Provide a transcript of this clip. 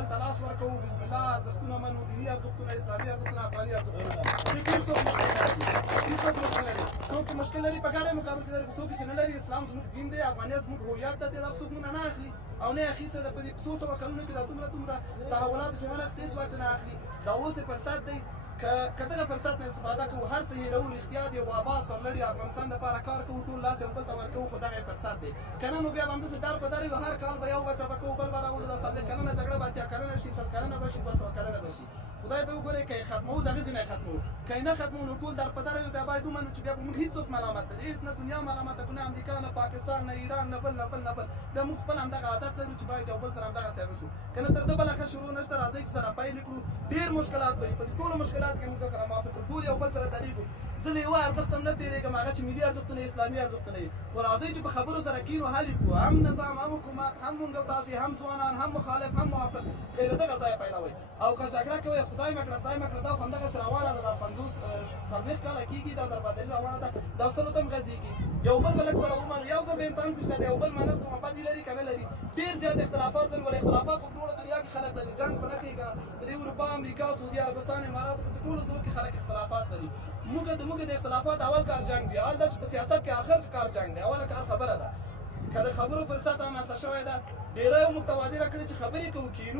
بل ته لاس ورکوو بسم الله ارزښتونه منو دیني ارزښتونه اسلامي ارزښتونه افغاني ارزښتونه دې کې څوک مشکل لري هېڅوک مشکل لري څوک چې مشکل لري په ګډه مقابل کې لري څوک چې نه لري اسلام زموږ دین دی افغانیت زموږ هویت ده دې څوک مونږ نه اخلي او نه اخیسته ده په دې څو سوه کلونو کې دا دومره تحولاتو چې ونه اخیستې هېڅ وخت نه اخلي دا اوس یې فرصت دی که دغه فرصت نه استفاده کوو هر څه هېرو رښتیا دی وابا سرلړي افغانستان دپاره کار کوو ټول لاس یو بل ته ورکوو خو دغه فرصت دی که نه نو بیا به همداسې در په در یو هر کال به یو بچه به کوو بل به راوړو دا څلوېښت کلنه جګړه به اتیا کلنه شي سل کلنه به شي دوه سوه کلنه به شي خدای ته وګورئ که یې ختموو دغه ځای نه یې ختموو که یې نه ختموو نو ټول در په در وي بیا باید ومنو چې بیا به موږ هېڅوک ملامت نه دی هېڅ نه دنیا ملامته کړو نه امریکا نه پاکستان نه ایران نه بل بیا موږ خپل همدغه عادت لرو چې باید یو بل سره همدغسې وشو که نه تر ده بله ښه شروع نشته راځئ چې سره پیل کړو ډېر مشکلات به وي په دې ټولو مشکلاتو کې موږ سره موافق کړو ټول یو بل سره درېږو زه له یوه ارزښت هم نه تېرېږم هغه چې ملي ارزښتونه اسلامي ارزښتونه یې خو راځئ چې په خبرو سره کینو حل یې کړو هم نظام هم حکومت هم موږ او تاسې هم ځوانان هم مخالف هم موافق که له دغه ځایه پیلوئ او که جګړه کوئ خدای مه کړه دا خو همدغسې روانه ده دا 50 کاله کېږي دا دربدري روانه ده دا سلو ته هم غځېږي یو بل به لږ سره ومنو یو ځل به امتحان کوي چې د یو بل منل کومه بد لري که نه لري ډېر زیات اختلافات لري ولې اختلافات خو ټوله دنیا کې خلک لري جنګ څه نه کوي که په دې اروپا امریکا سعودي عربستان اماراتو کې په ټولو ځایو کې خلک اختلافات لري موږ د اختلافات اول کار جنګ وي اول دا چې په سیاست کې آخر کار جنګ دی اوله کار خبره ده که د خبرو فرصت رامنځته شوی ده ډېری موږ ته وعدې راکړې چې خبرې کوو کینو